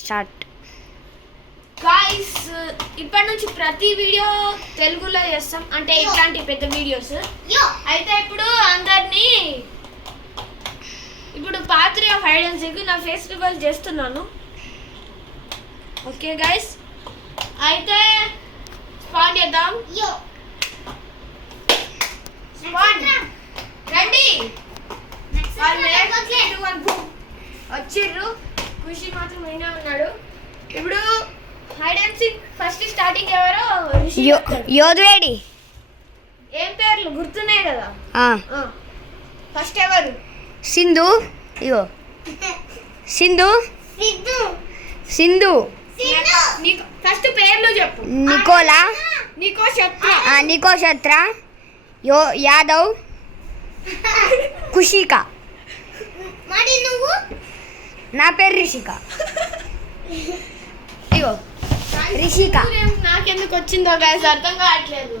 Start. Guys ఇప్పటి నుంచి ప్రతి వీడియో తెలుగులో చేస్తాం, అంటే ఇట్లాంటి పెద్ద వీడియోస్. అయితే ఇప్పుడు పాత్ర ఆఫ్ హైడ్ అండ్ సీక్ నా ఫేస్ రివీల్ చేస్తున్నాను. ఓకే గైస్, అయితే స్పాట్ చేద్దాం. రండి, వచ్చిర్రు. ఖుషి మాత్రం అయినా ఉన్నాడు. ఇప్పుడు hide and seek first starting ఎవరో యోధువేడి. ఏం పేర్లు గుర్తున్నాయి కదా? ఫస్ట్ ఎవరు? సింధు. ఇగో సింధు. ఫస్ట్ పేర్లు చెప్పు. నికోలా, నికో శత్ర, యాదవ్, కుషిక. మరి నువ్వు? నా పేరు రిషిక. ఇగో రిషిక. నాకెందుకు వచ్చిందో గైస్ అర్థం కావట్లేదు.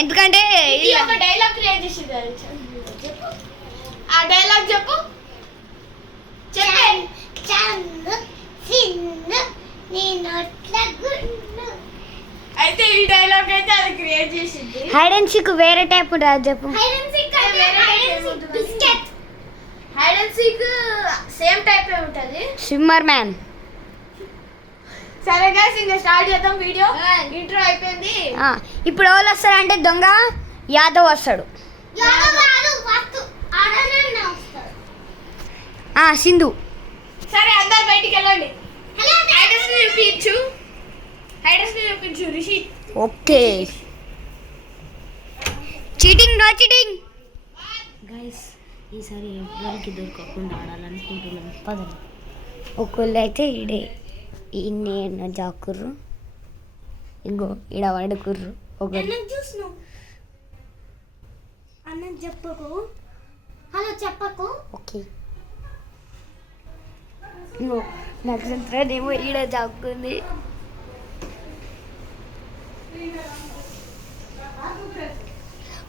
ఎందుకంటే ఒక డైలాగ్ క్రియేట్ చేసి, ఆ డైలాగ్ చెప్పు. అయితే ఈ డైలాగ్ అయితే అది క్రియేట్ చేసింది. హైడ్ అండ్ సీక్ వేరే టైప్ ఉంటుంది చెప్పు. Hide and seek same type ఉంటది. Swimmer man. సరే గైస్, ఇంకా స్టార్ట్ చేద్దాం వీడియో. ఇంట్రో అయిపోయింది. ఇప్పుడు ఎవరు వస్తారంటే దొంగ యాదవ్ వస్తాడు. సింధు. సరే అందరు బయటికి వెళ్ళండి. చూపించు Rishi. Okay, cheating no cheating. Guys ఈసారి ఎవరికి దొరకకుండా ఆడాలనుకుంటున్నాను. పదండి. ఒకళ్ళు అయితే ఈడే ఈయన జాకుర్రు, ఇంకో ఈడ వండుకుర్రు. ఒకరు అన్నం చెప్పకు, హలో చెప్పకు. ఓకే, నక్షత్రనేమో ఈడ జాకుంది.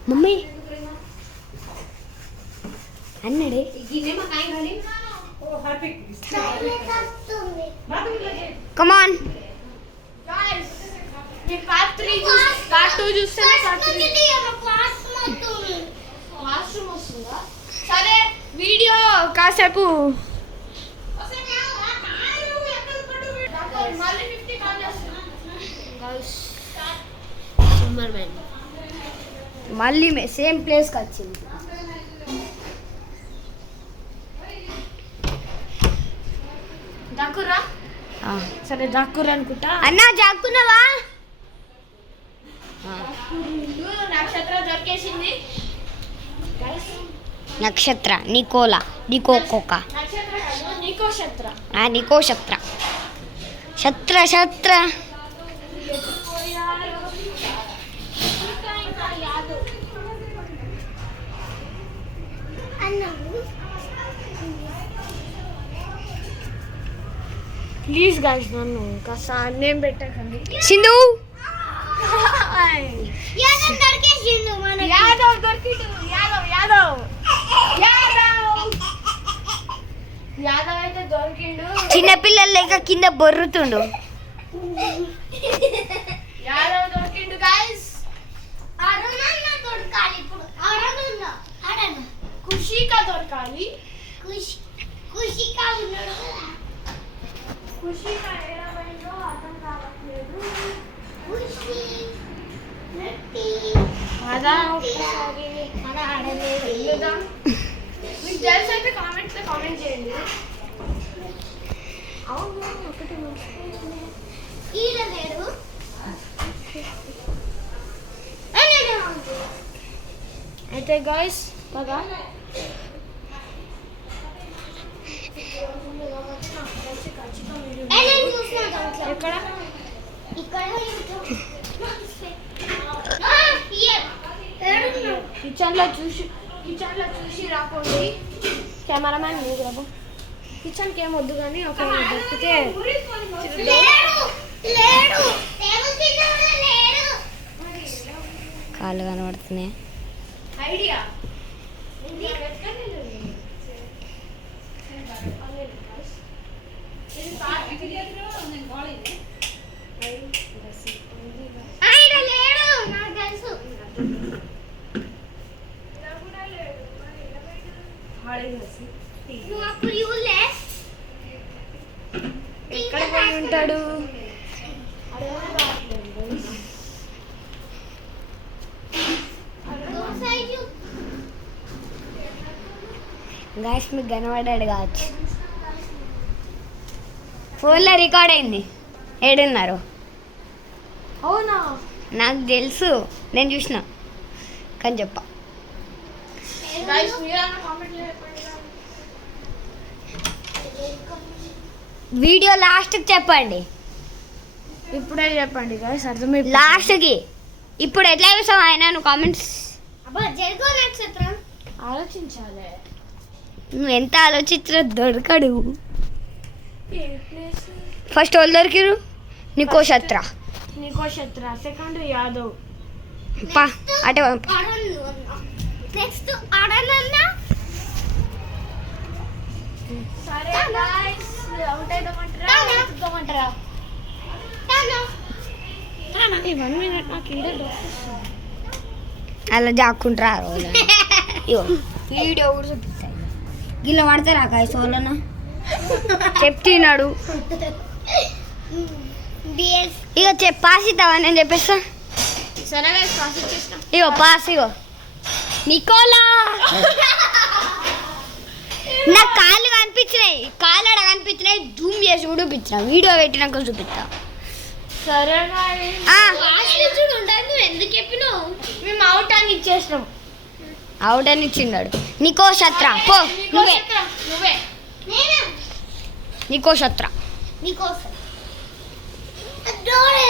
మమ్మీ అన్నడే కమాన్. పార్ట్ 2 చూస్తే వాష్రూమ్ వస్తుందా? సరే వీడియో కాసేపు మళ్ళీ సేమ్ ప్లేస్కి వచ్చింది. దాక్కురా. సరే దాక్కురా అనుకుంటా. అన్నా జాక్కున్నావా? నక్షత్రం దొరికేసింది. నక్షత్ర, నికోలా, నికోకోక, నికో శత్ర, నికో శత్ర, శత్ర. ప్లీజ్ గైస్ నన్ను కాస్త నేమ్ పెట్టకండి. సింధు. యాదవ్ దొరికిండు. యాదవ్ అయితే దొరికిండు. చిన్నపిల్లలు లేక కింద బొర్రుతుండు. యాదవ్ దొరికిండు గైస్. ఖుషిక దొరకాలి. ఖుషిక ఏడమైందో అర్థం కావట్లేదు. మీకు తెలుసు అయితే కామెంట్స్లో కామెంట్ చేయండి. అవును, ఒకటి అయితే గాయస్ కదా ఎక్కడ కిచెన్లో చూసి రాకండి. కెమెరామ్యాన్ మీరు రాబు. కిచెన్కి ఏం వద్దు కానీ ఒక దొరికితే కాళ్ళు కనబడుతున్నాయి. ఐడియా ఇది ఆయన లేడు నాకు తెలుసు నువ్వు అప్పుడు చూడలే ఎక్కడ పోయి ఉంటాడు? గాయస్ మీకు కనబడ్డాడు కావచ్చు. ఫోన్లో రికార్డ్ అయింది. ఏడున్నారు? అవునా? నాకు తెలుసు, నేను చూసిన కానీ చెప్ప. గైస్ మీరన్నా కామెంట్ చెప్పండి. వీడియో లాస్ట్కి చెప్పండి. ఇప్పుడే చెప్పండి గైస్, అర్థమైపోయింది. లాస్ట్కి ఇప్పుడు ఎట్లా చూసావు ఆయన? నువ్వు కామెంట్స్ అబ్బా జరుగు నక్షత్రం ఆలోచించాలి. నువ్వు ఎంత ఆలోచించినా దొరకడు. ఏ ప్లేస్? ఫస్ట్ వాళ్ళు దొరికిరు నీకో శత్ర. నీకో శత్ర, సెకండ్ యాదవ్. పా అటే నెక్స్ట్ ఆడనన్నా సరే గైస్, అవుట్ అయిపోమంటారా? తానా. ఎత్తుకోమంటారా? తాను ఈ 1 minute నాకు ఈడ అలా జాక్కుంటారా రోజు. ఇగో వీడియో కూడా చూపిస్తాయి. గిల్ల పడతారా కాయ సోలన చెప్తున్నాడు. బిఎస్ ఇగో పాస్ ఇస్తావా? నేను చెప్పేస్తా. సరే గైస్, పాస్ ఇచ్చేసిన. ఇగో పాస్. ఇగో నికోలా. నాకు కాళ్ళు కనిపించినాయి, కాళ్ళు ఆడ కనిపించినాయి. జూమ్ చేసి కూడా చూపించిన. వీడియో పెట్టినాక చూపిస్తా. సరే గైస్, ఆ, ఉండాలి. నువ్వు ఎందుకు చెప్పినావు? మేము అవుట్ అని ఇచ్చేసినాం. అవుట్ అని ఇచ్చిండాడు. నీకో శత్ర పో. నీకో నువ్వే శత్ర, నువ్వే. నేను నీకో శత్ర. నీకోసం డోరే